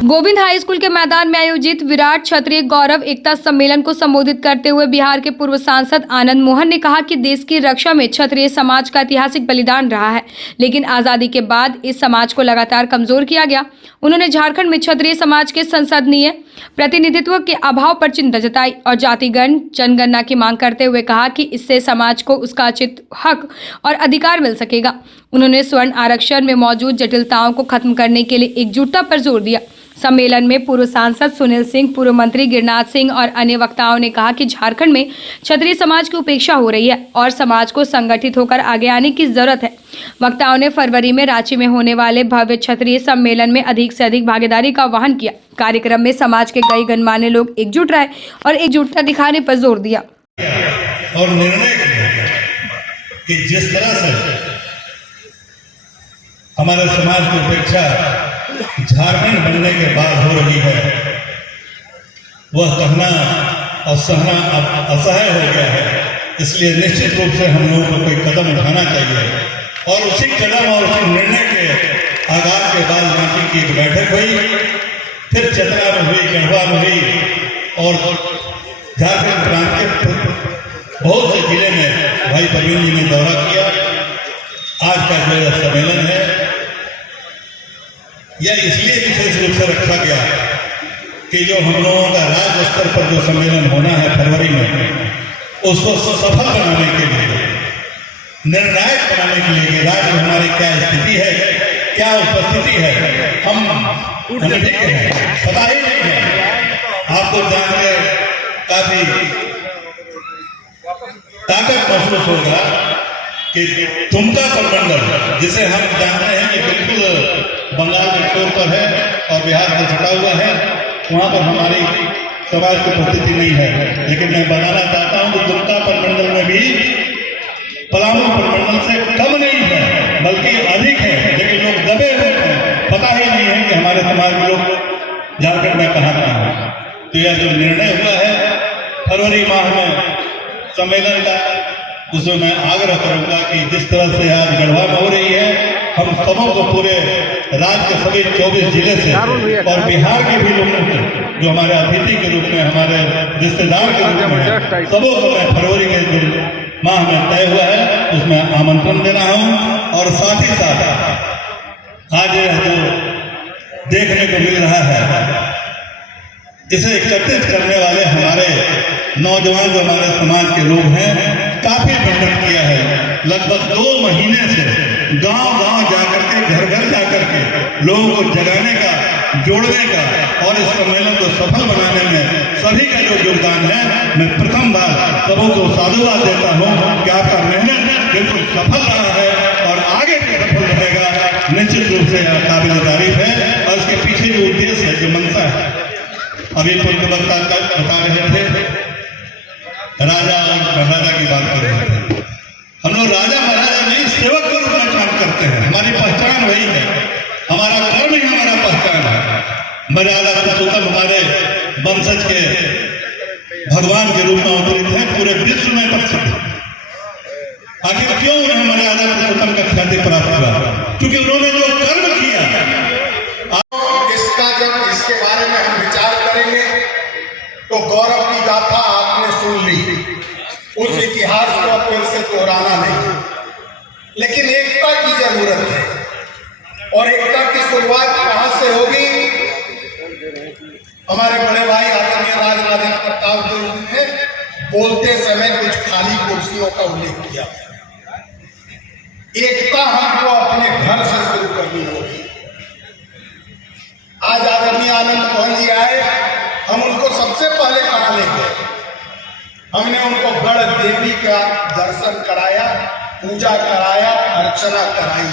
Govind high school के मैदान में आयोजित विराट क्षत्रिय गौरव एकता सम्मेलन को संबोधित करते हुए बिहार के पूर्व सांसद आनंद मोहन ने कहा कि देश की रक्षा में क्षत्रिय समाज का ऐतिहासिक बलिदान रहा है, लेकिन आजादी के बाद इस समाज को लगातार कमजोर किया गया। उन्होंने झारखंड में क्षत्रिय समाज के संसदीय प्रतिनिधित्व के अभाव पर चिंता जताई और जातिगण जनगणना की मांग करते हुए कहा कि इससे समाज को उसका उचित हक और अधिकार मिल सकेगा। उन्होंने स्वर्ण आरक्षण में मौजूद जटिलताओं को खत्म करने के लिए एकजुटता पर जोर दिया। सम्मेलन में पूर्व सांसद सुनील सिंह, पूर्व मंत्री गिरिराज सिंह और अन्य वक्ताओं ने कहा कि झारखंड में क्षत्रिय समाज की उपेक्षा हो रही है और समाज को संगठित होकर आगे आने की जरूरत है। वक्ताओं ने फरवरी में रांची में होने वाले भव्य क्षत्रिय सम्मेलन में अधिक से अधिक भागीदारी का आह्वान किया। कार्यक्रम में समाज के कई गणमान्य लोग एकजुट रहे और एकजुटता दिखाने पर जोर दिया और निर्णय किया कि जिस तरह से हमारे समाज की उपेक्षा झारखंड बनने के बाद हो रही है, वह कहना और सहना अब असह्य हो गया है। इसलिए निश्चित रूप से हम लोगों को कोई कदम उठाना चाहिए और उसी कदम और उसी निर्णय के आगाज के बाद रांची की एक बैठक हुई, फिर चतरा में हुई, गढ़वा में हुई और झारखंड प्रांत के बहुत से जिले में भाई प्रवीण जी ने दौरा किया। आज का जो सम्मेलन है यह इसलिए विशेष रूप से रखा गया कि जो हम लोगों का राज्य स्तर पर जो सम्मेलन होना है फरवरी में, उसको सफल बनाने के लिए, निर्णायक बनाने के लिए कि राज्य में हमारी क्या स्थिति है, क्या उपस्थिति है, हम अनभिज्ञ हैं, पता ही नहीं है। आपको जानकर काफी ताकत महसूस होगा कि दुमका प्रमंडल, जिसे हम जानते हैं कि बिल्कुल बंगाल के छोर पर है और बिहार से सटा हुआ है, वहाँ पर हमारी समाज की उपस्थिति नहीं है। लेकिन मैं बताना चाहता हूँ कि दुमका प्रमंडल में भी पलामू प्रमंडल से कम नहीं है, बल्कि अधिक है। लेकिन लोग दबे हुए हैं, पता ही नहीं है कि हमारे समाज के लोग झारखंड में कहाँ हैं। तो यह जो निर्णय हुआ है फरवरी माह में सम्मेलन का, उसमें मैं आग्रह करूंगा कि जिस तरह से आज गढ़वा में हो रही है, हम सबों को पूरे राज्य के सभी 24 जिले से और बिहार के भी लोगों से जो हमारे अतिथि के रूप में, हमारे रिश्तेदार के रूप में, सबों को मैं फरवरी के जो माह में तय हुआ है उसमें आमंत्रण दे रहा हूं। और साथ ही साथ आज जो देखने को मिल रहा है, इसे एकत्रित करने वाले हमारे नौजवान जो हमारे समाज के लोग हैं, काफी मेहनत किया है। लगभग 2 महीने से गांव-गांव जाकर के, घर-घर जाकर के लोगों को जगाने का, जोड़ने का और इस सम्मेलन को सफल बनाने में सभी का जो योगदान है, मैं प्रथम बार सबों को साधुवाद देता हूं कि आपका मेहनत बिल्कुल सफल रहा है और आगे भी सफल रहेगा। निश्चित रूप से काबिल तारीफ है और इसके पीछे जो उद्देश्य है, जो मंशा है, अभी पूर्व वक्ता बता रहे थे, राजा और महाराजा की बात कर रहे थे। हम लोग राजा महाराजा नहीं, सेवक के रूप में काम करते हैं। हमारी पहचान वही है, हमारा कर्म ही हमारा पहचान है। मर्यादा पुरुषोत्तम हमारे वंशज के भगवान के रूप में अवतरित है, पूरे विश्व में प्रसिद्ध। आखिर क्यों उन्हें मर्यादा पुरुषोत्तम का ख्याति प्राप्त हुआ? क्योंकि उन्होंने जो कर्म किया। इसका जब इसके बारे में हम विचार करेंगे तो गौरव की गाथा आपने सुन ली, उस इतिहास को फिर से दोहराना नहीं, लेकिन एकता की जरूरत है। और एकता की शुरुआत कहां से होगी? हमारे बड़े भाई आदरणीय राजराजेंद्र प्रताप जी ने बोलते समय कुछ खाली कुर्सियों का उल्लेख किया। एकता हमको अपने घर से शुरू करनी होगी। आज आदरणीय आनंद मोहन जी आए, हम उनको सबसे पहले कहाँ ले गए? हमने उनको गढ़ देवी का दर्शन कराया, पूजा कराया, अर्चना कराई।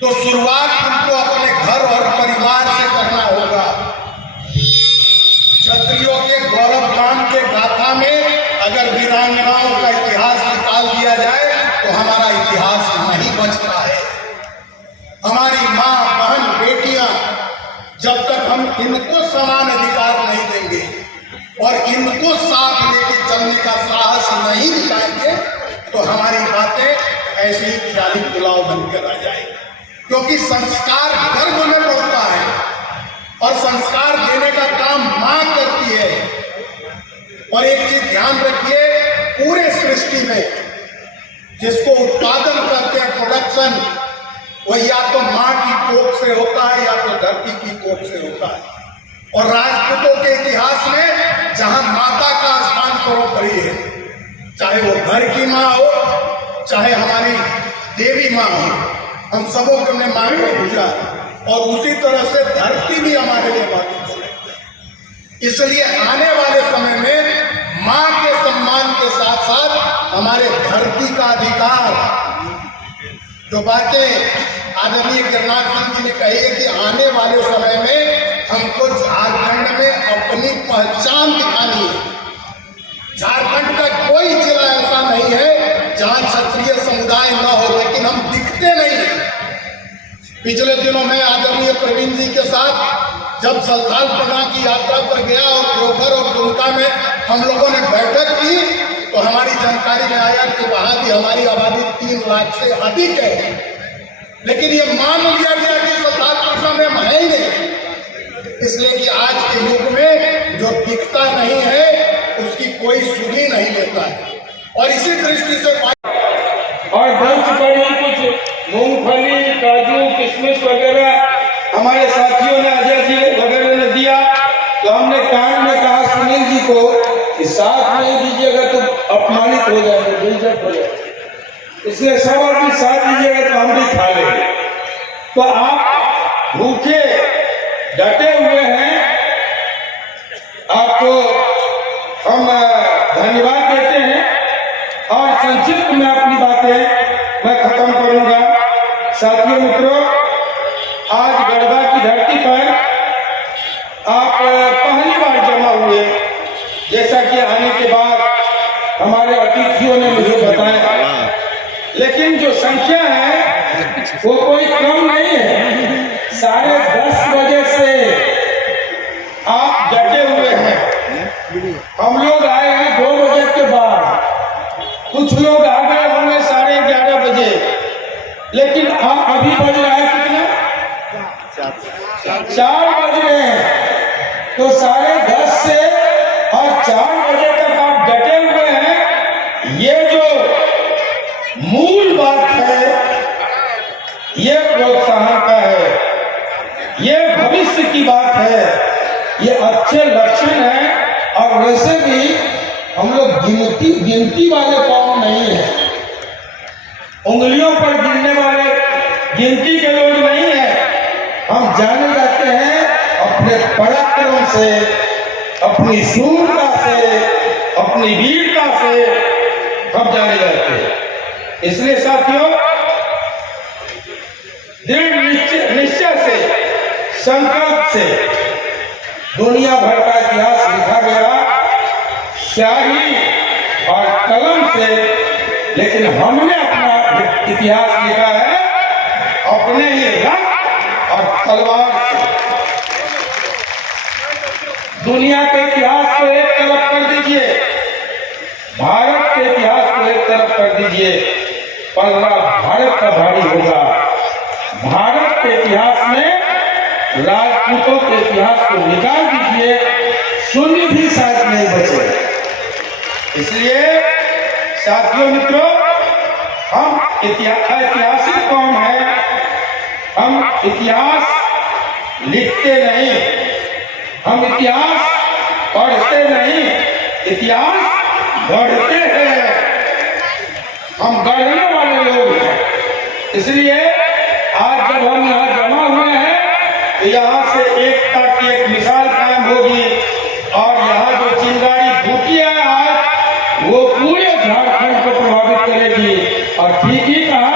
तो शुरुआत उनको अपने घर और परिवार से करना होगा। क्षत्रियों के गौरव गान के गाथा में अगर वीरांगनाओं का इतिहास निकाल दिया जाए तो हमारा इतिहास नहीं बचता है। हमारी माँ, बहन, बेटियां, जब तक हम इनको समान अधिकार नहीं देंगे और इनको साथ लेके चलने का साहस नहीं दिखाएंगे तो हमारी बातें ऐसे ही ख्याली पुलाव बनकर आ जाएगी। क्योंकि संस्कार गर्भ में बढ़ता है, और संस्कार देने का काम मां करती है। और एक चीज ध्यान रखिए, पूरे सृष्टि में जिसको उत्पादन करते हैं, प्रोडक्शन, वो या तो मां की कोख से होता है या तो धरती की कोख से होता है। और राजपूतों के इतिहास में जहां माता का स्थान सर्वोपरि है, चाहे वो घर की मां हो, चाहे हमारी देवी मां हो, हम सबों को हमने मां को पूजा। और उसी तरह से धरती भी हमारे लिए मां की है। इसलिए आने वाले समय में मां के सम्मान के साथ साथ हमारे धरती का अधिकार, जो बातें आदरणीय गिरनार सिंह जी ने कही है कि आने वाले समय में हमको झारखंड में अपनी पहचान दिखानी है। झारखंड का कोई जिला ऐसा नहीं है जहां क्षत्रिय समुदाय न हो, लेकिन हम दिखते नहीं। पिछले दिनों में आदरणीय प्रवीण जी के साथ जब सल्थाल प्रधान की यात्रा पर गया और देवघर और दुमका में हम लोगों ने बैठक की, तो हमारी जानकारी में आया कि वहां भी हमारी आबादी 3 लाख से अधिक है। लेकिन ये मान लिया गया कि सल्थाल प्रधान में हम है ही नहीं, इसलिए कि आज के युग में जो दिखता नहीं है उसकी कोई सुध ही नहीं लेता है। और इसी दृष्टि से और बन चुका कुछ मूंगफली, काजू, किशमिश वगैरह हमारे साथियों ने, अजय जी वगैरह ने दिया। तो हमने कान में कहा सुनील जी को कि साथ नहीं दीजिएगा तो अपमानित हो जाएंगे, बेइज्जत हो जाएंगे, इसलिए सब आदमी साथ दीजिएगा तो हम भी खा लेंगे। तो आप भूखे डटे हुए हैं, आपको हम धन्यवाद देते हैं। और संक्षिप्त में अपनी बातें मैं खत्म करूंगा। साथियों मित्रों, आज गढ़वा की धरती पर आप पहली बार जमा हुए, जैसा कि आने के बाद हमारे अतिथियों ने मुझे बताया, लेकिन जो संख्या है वो कोई कम नहीं है। 10:30 बजे से आप डटे हुए हैं। हम लोग आए हैं 2 बजे के बाद, कुछ लोग आ गए होंगे 11:30 बजे, लेकिन अभी बज रहा है कितना? 4 बज रहे हैं। तो 10:30 से और 4 बजे तक आप डटे हुए हैं। ये जो मूल बात है, ये प्रोत्साहन का है, ये भविष्य की बात है, ये अच्छे लक्षण है। और वैसे भी हम लोग गिनती वाले कौम नहीं है, उंगलियों पर गिनने वाले गिनती के लोग नहीं है। हम जाने जाते हैं अपने पराक्रम से, अपनी शूरता से, अपनी वीरता से हम जाने जाते हैं। इसलिए साथियों, दृढ़ निश्चय से, संकल्प से दुनिया भर का इतिहास लिखा गया, शाही और कलम से, लेकिन हमने अपना इतिहास लिखा है अपने ही रक्त और तलवार से। दुनिया के इतिहास को एक तरफ कर दीजिए, भारत के इतिहास को एक तरफ कर दीजिए, पल्ला भारत का भारी होगा। भारत के इतिहास में राजपूतों के इतिहास को निकाल दीजिए, शून्य भी शायद नहीं बचे। इसलिए साथियों मित्रों, हम ऐतिहासिक कौम है, हम इतिहास लिखते नहीं, हम इतिहास पढ़ते नहीं, इतिहास गढ़ते हैं। हम गढ़ने वाले लोग हैं। इसलिए आज जब हम यहाँ जमा हुए हैं तो यहाँ से एकता की एक मिसाल कायम होगी। और यहाँ जो चिंगारी फूटी है आज, वो पूरे झारखंड को प्रभावित करेगी। और ठीक ही कहा,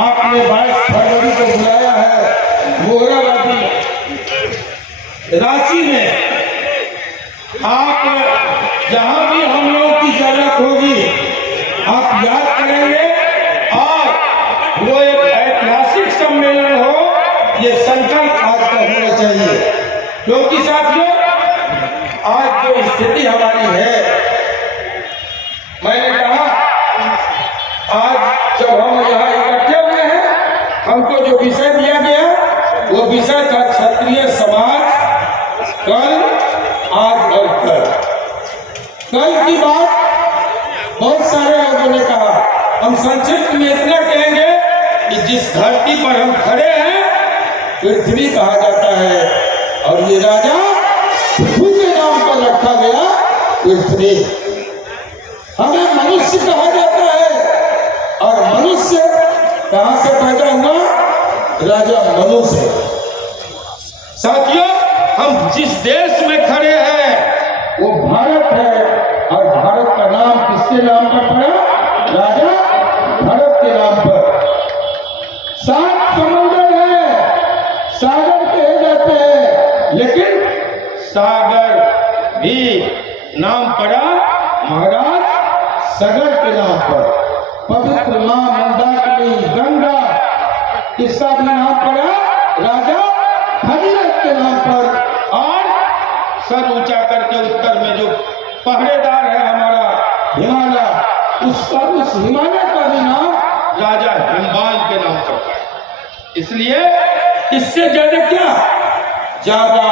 आपने 22 फरवरी को बुलाया है मोहराबादी रांची में। आप जहाँ भी हम लोग की जरूरत होगी आप याद करेंगे, और वो एक ऐतिहासिक सम्मेलन हो, ये संकल्प आज का होना चाहिए। क्योंकि साथियों, आज जो स्थिति हमारी है, मैंने कहा आज जब हम यहाँ इकट्ठे हुए हैं, हमको जो विषय दिया गया वो विषय था क्षत्रिय समाज आज और कल की बात बहुत सारे लोगों ने कहा। हम संक्षिप्त में इतना कहेंगे कि जिस धरती पर हम खड़े हैं पृथ्वी कहा जाता है और ये राजा पृथ्वी के नाम पर रखा गया पृथ्वी। हमें मनुष्य कहा जाता है और मनुष्य कहां से पैदा हुआ? राजा मनु से। साथियों, हम जिस देश में खड़े हैं वो भारत है और भारत का नाम किसके नाम पर पड़ा? राजा भरत के नाम पर। 7 समुद्र है, सागर कहे जाते हैं, लेकिन सागर भी नाम पड़ा महाराज सगर के नाम पर। पवित्र मां मंदाकिनी गंगा, इसका भी नाम पड़ा राजा भगीरथ के नाम पर। और सर ऊंचा करके उत्तर में जो पहरेदार है हमारा हिमालय, उस हिमालय का भी नाम राजा हिमवान के नाम पर है। इसलिए इससे ज्यादा क्या? जावा,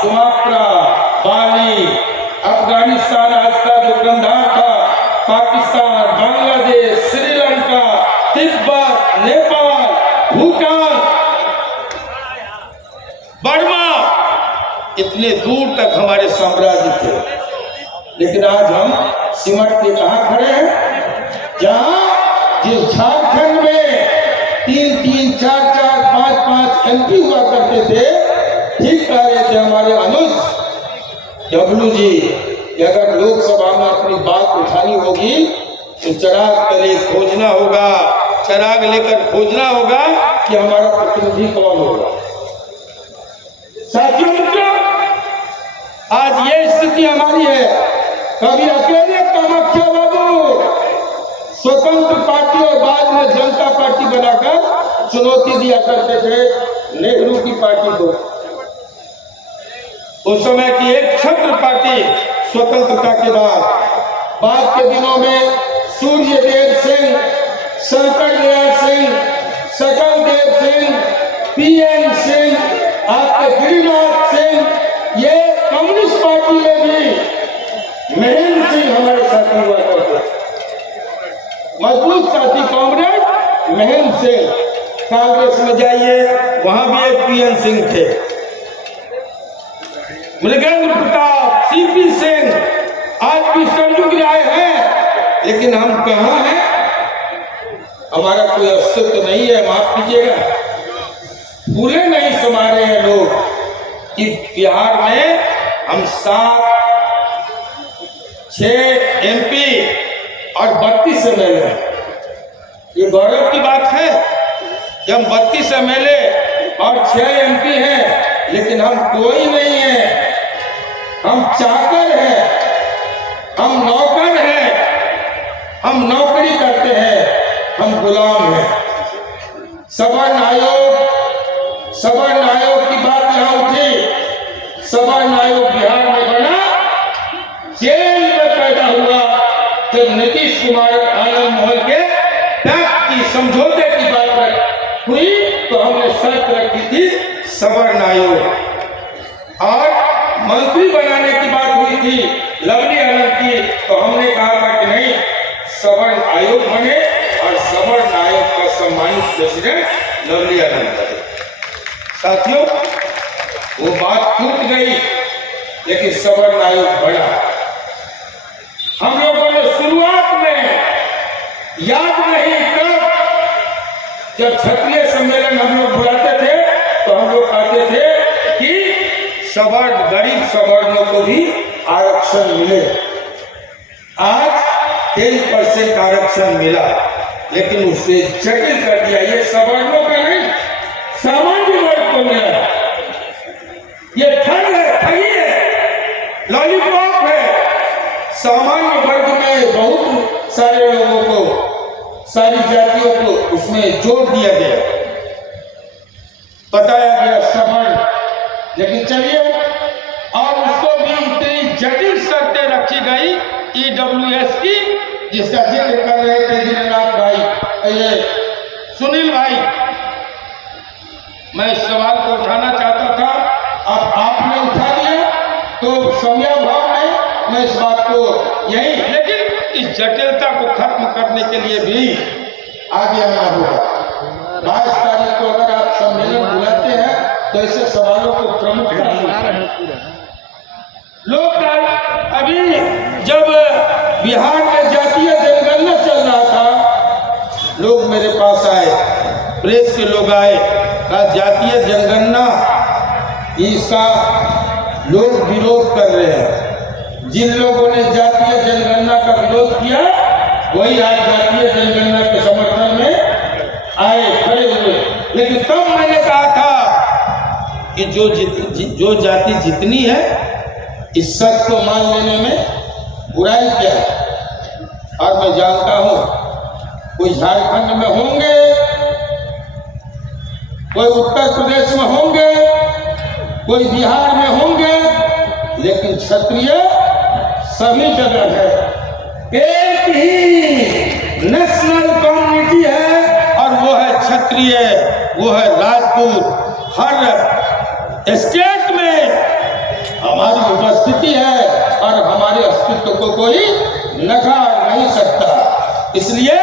सुमात्रा, बाली, अफगानिस्तान आज का जो कंधार था, पाकिस्तान, बांग्लादेश, श्रीलंका, तिब्बत, नेपाल, भूटान, बर्मा, इतने दूर तक हमारे साम्राज्य थे। लेकिन आज हम सिमट के कहां खड़े हैं? जहां जिस झारखंड में 3-3, 4-4, 5-5 MP हुआ करते थे, ठीक कह रहे थे हमारे अनुज डब्लू जी कि अगर लोकसभा में अपनी बात उठानी होगी तो चिराग तले खोजना होगा, चिराग लेकर खोजना होगा कि हमारा प्रतिनिधि कौन होगा। साथियों मित्रों, आज ये स्थिति हमारी है। कभी अकेले कामाख्या बाबू स्वतंत्र पार्टी और बाद में जनता पार्टी बनाकर चुनौती दिया करते थे नेहरू की पार्टी को। उस समय की एक छत्र पार्टी स्वतंत्रता के बाद के दिनों में सूर्यदेव सिंह, शंकर दयाल सिंह, सकल देव सिंह, PN सिंह, आपके गिरिनाथ सिंह, ये कम्युनिस्ट पार्टी में भी महेंद्र सिंह हमारे साथी हुआ करते, मजबूत साथी कॉमरेड महेंद्र सिंह। कांग्रेस में जाइए, वहां भी एक PN सिंह थे, मृगेंद्र प्रताप, CP सिंह, आज भी संयुक्त राय है, लेकिन हम कहाँ हैं? हमारा कोई अस्तित्व नहीं है। माफ कीजिएगा, भूले नहीं समारे हैं लोग कि बिहार में हम 7, 6 MP और 32 MLA। ये गौरव की बात है कि हम 32 MLA और 6 MP हैं, लेकिन हम कोई नहीं है। हम चाकर हैं, हम नौकर हैं, हम नौकरी करते हैं, हम गुलाम हैं। सवर्ण आयोग की बात यहाँ उठी। सवर्ण आयोग बिहार में बना, जेल में पैदा हुआ जब नीतीश कुमार आनंद मोहन के पैक्ट की समझौते की बात हुई तो हमने शर्त रखी थी सवर्ण आयोग। और मंत्री बनाने की बात हुई थी लवली आनंद की, तो हमने कहा था कि नहीं, सवर्ण आयोग बने और सवर्ण आयोग का सम्मानित प्रेसिडेंट लवली आनंद बने। साथियों, वो बात टूट गई, लेकिन सवर्ण आयोग बढ़ा। हम लोगों ने शुरुआत में, याद नहीं कब, जब क्षत्रिय सम्मेलन हम लोग बुलाते थे तो हम लोग कहते थे कि सवर्ण, गरीब सवर्णों को भी आरक्षण मिले। आज 23% आरक्षण मिला, लेकिन उससे जटिल कर दिया। ये सवर्णों का नहीं, सामान्य वर्ग को मिला। ये ठग है, ठगी है, लॉलीपॉप है। सामान्य वर्ग में बहुत सारे लोगों को, सारी जातियों को उसमें जोड़ दिया गया, बताया गया सवर्ण। लेकिन चलिए, और उसको भी इतनी जटिल शर्तें रखी गई EWS की, जिसका जिक्र कर रहे थे गिरिनाथ भाई, ये सुनील भाई। मैं इस सवाल को उठाना चाहता था, अब आपने उठा दिया। तो समयाभाव में मैं इस बात को यही, लेकिन इस जटिलता को खत्म करने के लिए भी आगे आना होगा। 22 तारीख को अगर आप सम्मेलन बुलाते हैं तो ऐसे सवालों को प्रमुखता लोकतंत्र। अभी जब बिहार में जातीय जनगणना चल रहा था, लोग मेरे पास आए, प्रेस के लोग आए, कहा जातीय जनगणना इसका लोग विरोध कर रहे हैं। जिन लोगों ने जातीय जनगणना का विरोध किया वही आज जातीय जनगणना के समर्थन में आए, खड़े हुए। लेकिन तब मैंने कहा था कि जो जाति जितनी है इस सच को मान लेने में बुराई क्या है। और मैं जानता हूं कोई झारखंड में होंगे, कोई उत्तर प्रदेश में होंगे, कोई बिहार में होंगे, लेकिन क्षत्रिय सभी जगह है। एक ही नेशनल कम्युनिटी है और वो है क्षत्रिय, वो है राजपूत। हर स्टेट में हमारी उपस्थिति है और हमारे अस्तित्व को कोई नकार नहीं सकता। इसलिए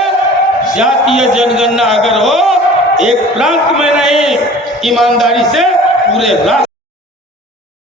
जातीय जनगणना अगर हो, एक प्रांत में नहीं, ईमानदारी से पूरे राष्ट्र